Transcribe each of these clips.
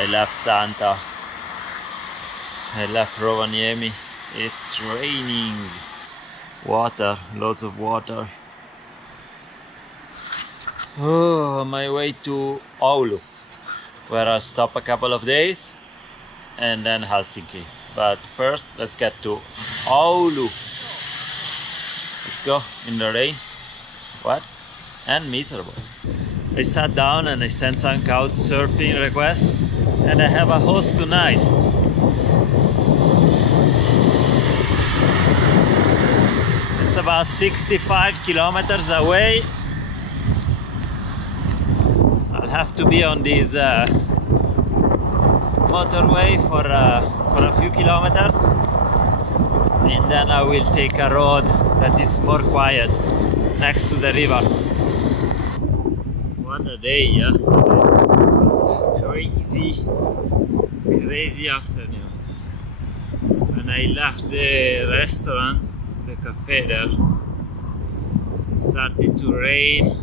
I left Santa. I left Rovaniemi. It's raining. Water, lots of water. Oh, on my way to Oulu, where I'll stop a couple of days, and then Helsinki. But first, let's get to Oulu. Let's go in the rain. What? And miserable. I sat down and I sent some couch surfing requests, and I have a host tonight. It's about 65 kilometers away. I'll have to be on this motorway for a few kilometers, and then I will take a road that is more quiet next to the river. What a day yesterday. It was crazy afternoon. When I left the restaurant, the cafe there, it started to rain.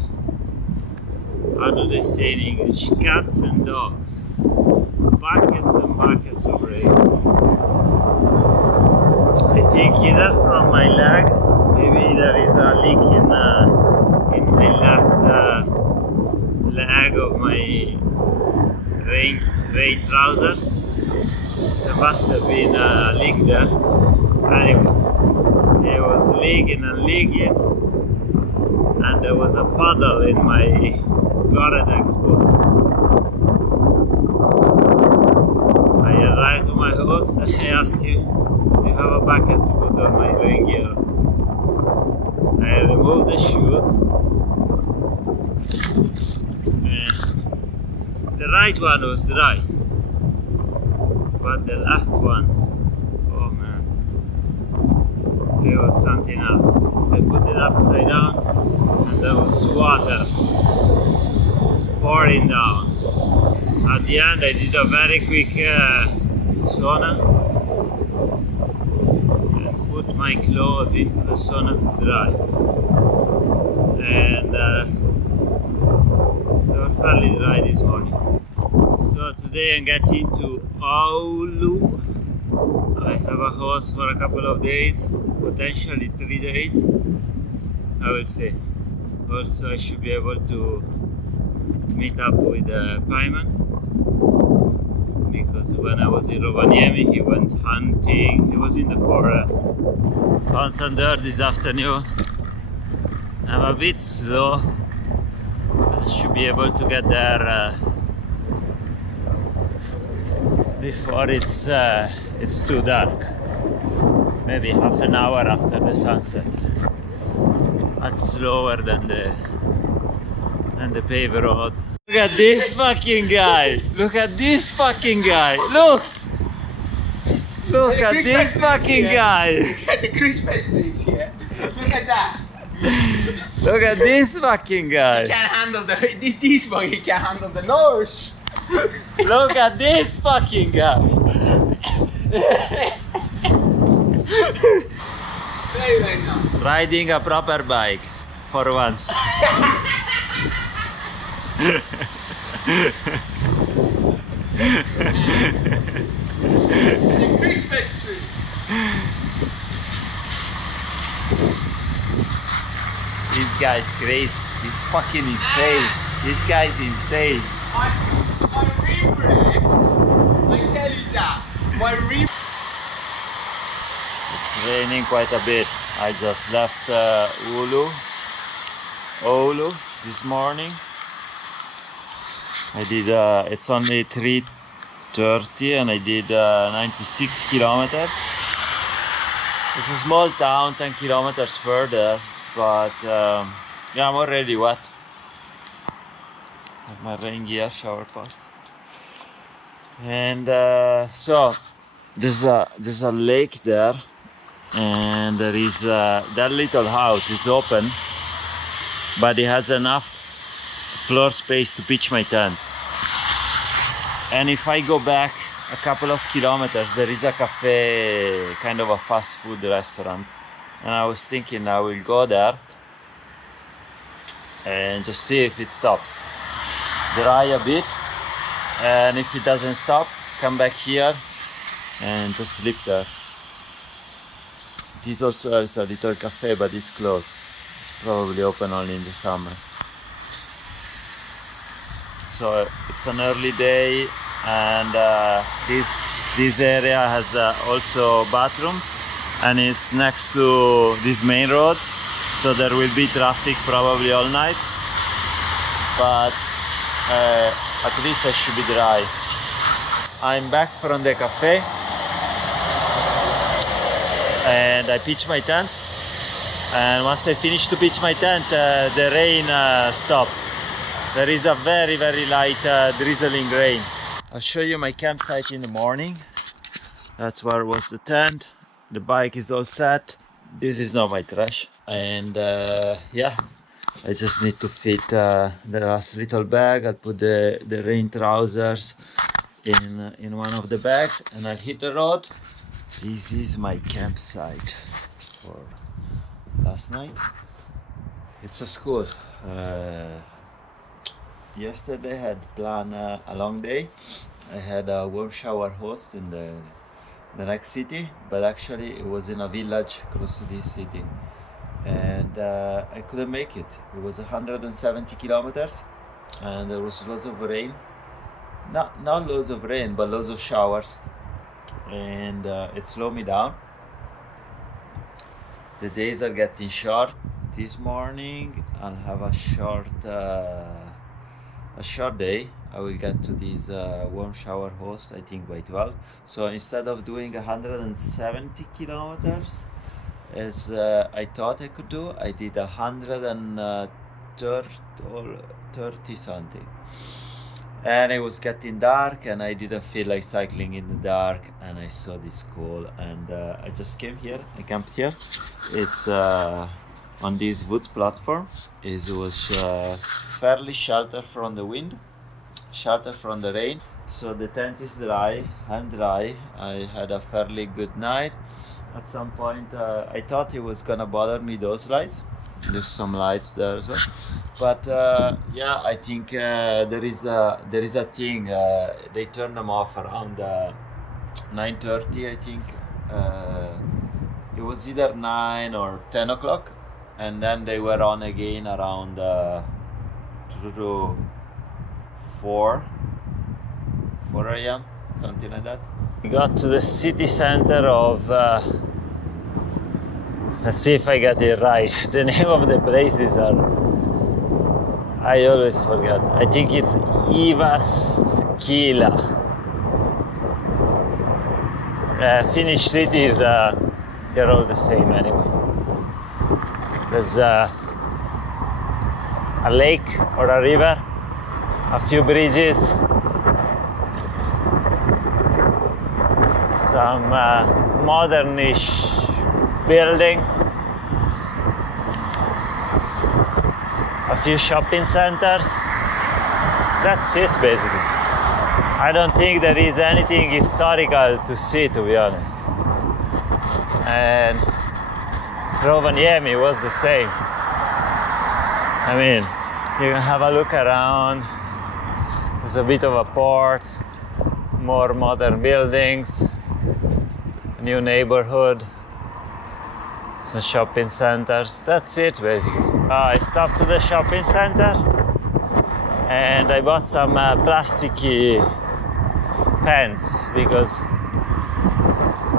How do they say in English? Cats and dogs. Buckets and buckets of rain. I think either from my leg, maybe there is a leak in my left leg of my rain trousers. There must have been a leak there. Anyway, it was leaking and leaking, and there was a puddle in my Gore-Tex boot. I arrived to my host and I asked him, "Do you have a bucket to put on my rain gear?" I removed the shoes, and the right one was dry, but the left one, oh man, it was something else. I put it upside down and there was water pouring down. At the end I did a very quick sauna and put my clothes into the sauna to dry, and they were fairly dry this morning. So today I'm getting to Oulu. I have a host for a couple of days, potentially 3 days, I will say. Also I should be able to meet up with Paiman, because when I was in Rovaniemi he went hunting, he was in the forest. Found some dirt this afternoon. I'm a bit slow, but I should be able to get there before it's too dark. Maybe half an hour after the sunset. That's slower than the paved road. Look at this fucking guy! Look at this fucking guy! Look! Look at this fucking guy! Look at the Christmas trees here. Look at that. Look at this fucking guy! He can't handle this one. He can't handle the nose. Look at this fucking guy! Very, very nice. Riding a proper bike for once. The Christmas tree. This guy's crazy. He's fucking insane. This guy's insane. My rebreaks. I tell you that. My rebreaks. It's raining quite a bit. I just left Oulu this morning. I did, it's only 3:30 and I did 96 kilometers. It's a small town, 10 kilometers further, but yeah, I'm already wet. Have my rain gear, shower pass. And so there's a lake there, and there is that little house is open, but it has enough floor space to pitch my tent. And if I go back a couple of kilometers, there is a cafe, kind of a fast food restaurant, and I was thinking I will go there and just see if it stops, dry a bit, and if it doesn't stop, come back here and just sleep there. This also has a little cafe, but it's closed. It's probably open only in the summer. So it's an early day, and this area has also bathrooms, and it's next to this main road, so there will be traffic probably all night, but at least I should be dry. I'm back from the cafe and I pitched my tent, and once I finished to pitch my tent, the rain stopped. There is a very light drizzling rain. I'll show you my campsite in the morning. That's where was the tent. The bike is all set. This is not my trash, and yeah, I just need to fit the last little bag. I'll put the rain trousers in one of the bags, and I'll hit the road. This is my campsite for last night. It's a school. Yesterday I had planned a long day. I had a warm shower host in the next city, but actually it was in a village close to this city, and I couldn't make it. It was 170 kilometers, and there was lots of rain. Not loads of rain, but loads of showers, and it slowed me down. The days are getting short. This morning I'll have a short day. I will get to this warm shower host, I think by 12. So instead of doing 170 kilometers as I thought I could do, I did 130 something. And it was getting dark, and I didn't feel like cycling in the dark, and I saw this school, and I just came here. I camped here. It's on this wood platform. It was fairly sheltered from the wind, sheltered from the rain. So the tent is dry, I'm dry. I had a fairly good night. At some point I thought it was gonna bother me, those lights. There's some lights there as well, but yeah, I think there is a thing. They turn them off around 9:30, I think. It was either 9 or 10 o'clock, and then they were on again around 4 a.m., something like that. We got to the city center of let's see if I got it right. The name of the places I always forget. I think it's Jyväskylä. Finnish cities, they're all the same anyway. There's a lake or a river, a few bridges, some modernish buildings, a few shopping centers. That's it basically. I don't think there is anything historical to see, to be honest. And Rovaniemi was the same. I mean, you can have a look around. There's a bit of a port, more modern buildings, a new neighborhood, some shopping centers. That's it basically. I stopped to the shopping center and I bought some plasticky pants, because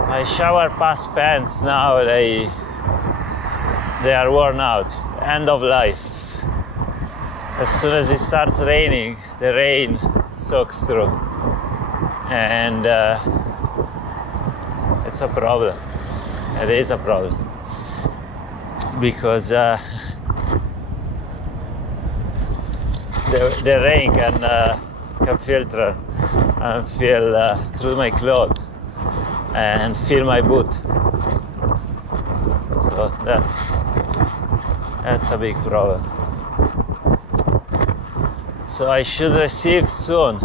my shower pass pants now, they are worn out, end of life. As soon as it starts raining, the rain soaks through, and it's a problem. It is a problem, because the rain can filter and feel through my clothes and fill my boot. So that's a big problem. So I should receive soon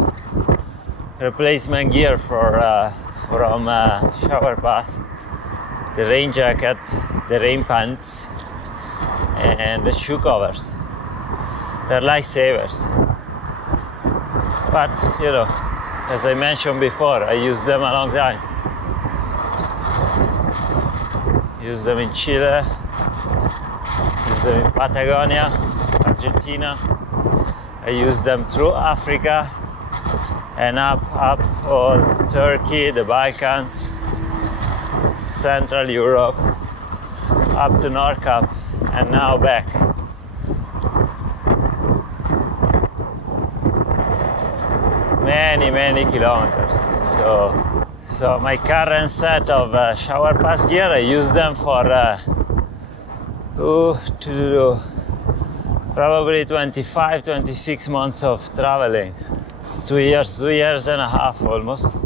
replacement gear from Shower Pass, the rain jacket, the rain pants, and the shoe covers. They're lifesavers. But you know, as I mentioned before, I used them a long time. Used them in Chile, used them in Patagonia, Argentina. I used them through Africa and up all Turkey, the Balkans, Central Europe, up to North Cap, and now back. Many kilometers. So my current set of shower pass gear, I use them for probably 25-26 months of traveling. It's 2 years and a half almost.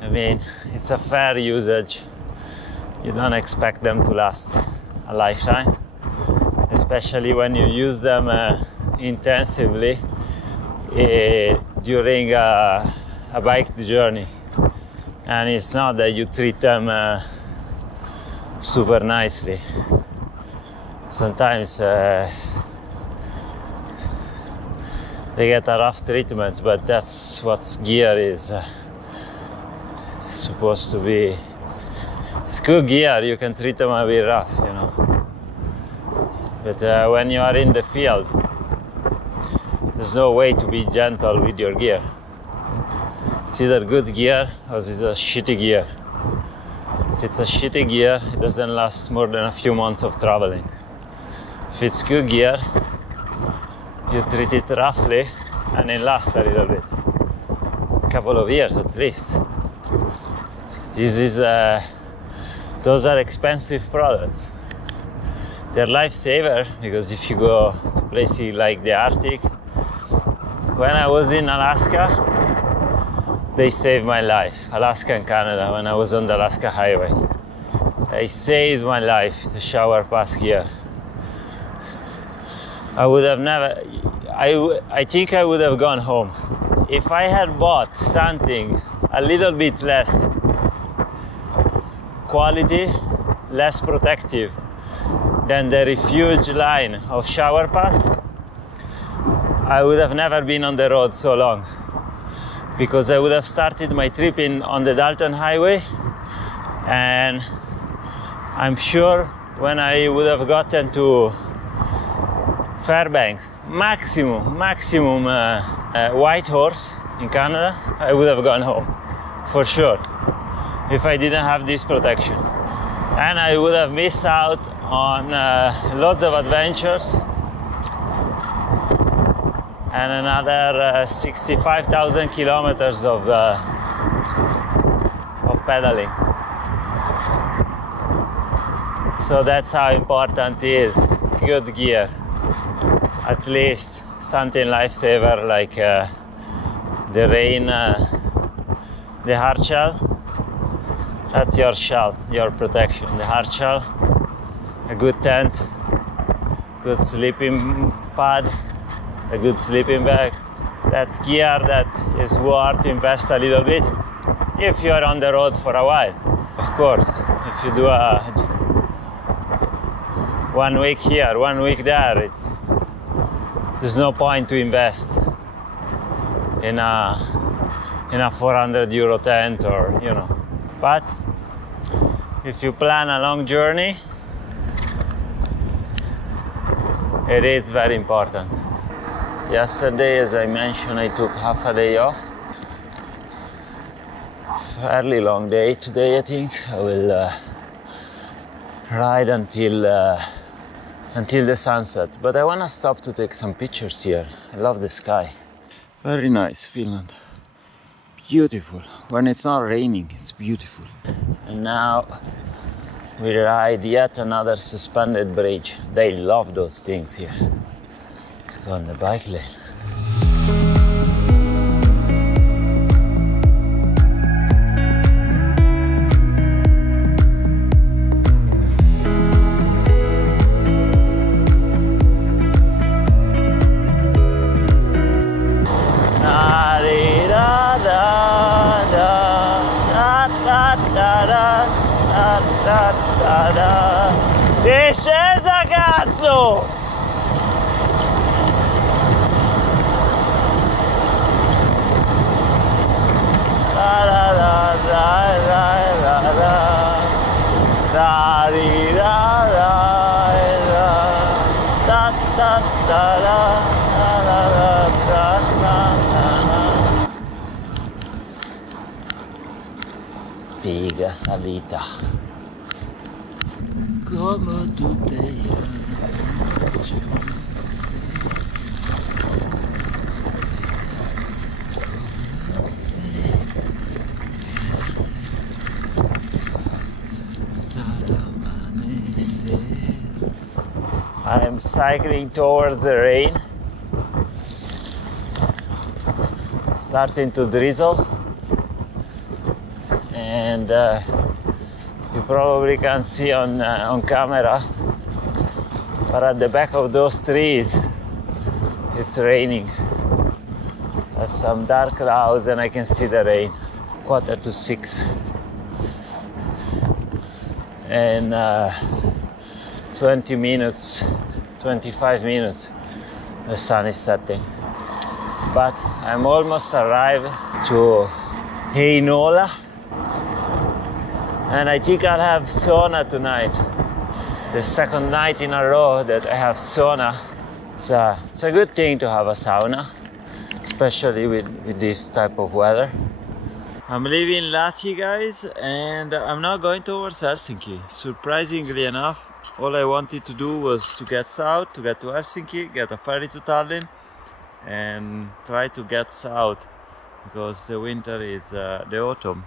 I mean, it's a fair usage. You don't expect them to last a lifetime, especially when you use them intensively during a bike journey. And it's not that you treat them super nicely. Sometimes they get a rough treatment, but that's what gear is supposed to be. It's good gear, you can treat them a bit rough, you know. But when you are in the field, there's no way to be gentle with your gear. It's either good gear or it's a shitty gear. If it's a shitty gear, it doesn't last more than a few months of traveling. If it's good gear, you treat it roughly and it lasts a little bit. A couple of years at least. Those are expensive products. They're lifesaver because if you go to places like the Arctic, when I was in Alaska, they saved my life. Alaska and Canada, when I was on the Alaska Highway. They saved my life, the shower pass gear. I would have never, I think I would have gone home. If I had bought something a little bit less quality, less protective than the Refuge line of shower pass, I would have never been on the road so long. Because I would have started my trip on the Dalton Highway, and I'm sure when I would have gotten to Fairbanks, maximum Whitehorse in Canada, I would have gone home, for sure, if I didn't have this protection. And I would have missed out on lots of adventures and another 65,000 kilometers of pedaling. So that's how important it is. Good gear. At least something lifesaver like the rain, the hard shell. That's your shell, your protection. The hard shell, a good tent, good sleeping pad, a good sleeping bag. That's gear that is worth invest a little bit if you're on the road for a while. Of course, if you do a 1 week here, 1 week there, there's no point to invest in a 400 euro tent, or you know. But if you plan a long journey, it is very important. Yesterday, as I mentioned, I took half a day off. Fairly long day today, I think. I will ride until the sunset. But I want to stop to take some pictures here. I love the sky. Very nice, Finland. Beautiful. When it's not raining, it's beautiful. And now we ride yet another suspended bridge. They love those things here. Let's go on the bike lane. Discesa, cazzo! media salita. Como tú te llamas, yo no sé. I am cycling towards the rain, starting to drizzle, and you probably can't see on camera, but at the back of those trees it's raining. There's some dark clouds and I can see the rain. 5:45, and 20 minutes, 25 minutes the sun is setting. But I'm almost arrived to Heinola, and I think I'll have sauna tonight. The second night in a row that I have sauna. It's a good thing to have a sauna, especially with this type of weather. I'm leaving Lahti, guys, and I'm now going towards Helsinki. Surprisingly enough, all I wanted to do was to get south, to get to Helsinki, get a ferry to Tallinn, and try to get south, because the winter is the autumn.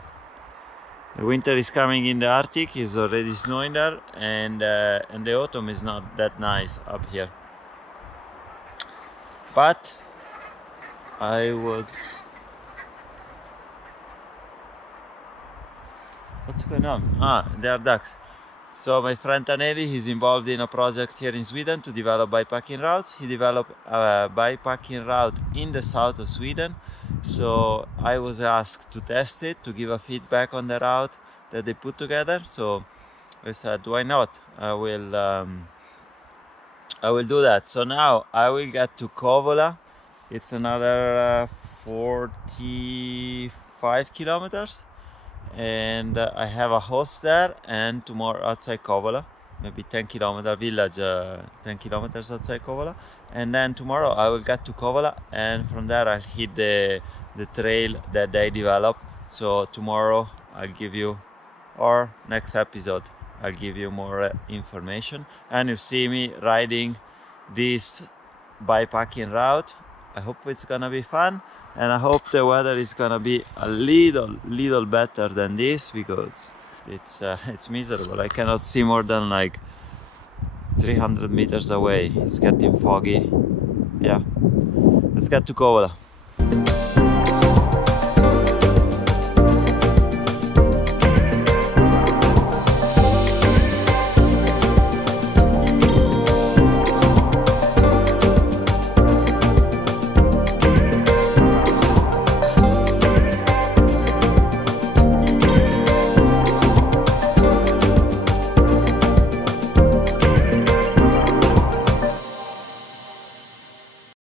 The winter is coming in the Arctic, it's already snowing there, and the autumn is not that nice up here. But I would... What's going on? There are ducks. So my friend Taneli, he's involved in a project here in Sweden to develop bikepacking routes. He developed a bikepacking route in the south of Sweden. So I was asked to test it, to give a feedback on the route that they put together. So I said, why not? I will do that. So now I will get to Kouvola. It's another 45 kilometers. And I have a house there, and tomorrow outside Kouvola, maybe 10 kilometer village, 10 kilometers outside Kouvola, and then tomorrow I will get to Kouvola, and from there I'll hit the trail that they developed. So tomorrow I'll give you, or next episode I'll give you more information, and you see me riding this bikepacking route. I hope it's gonna be fun. And I hope the weather is gonna be a little better than this, because it's miserable. I cannot see more than like 300 meters away. It's getting foggy. Yeah, let's get to Kouvola.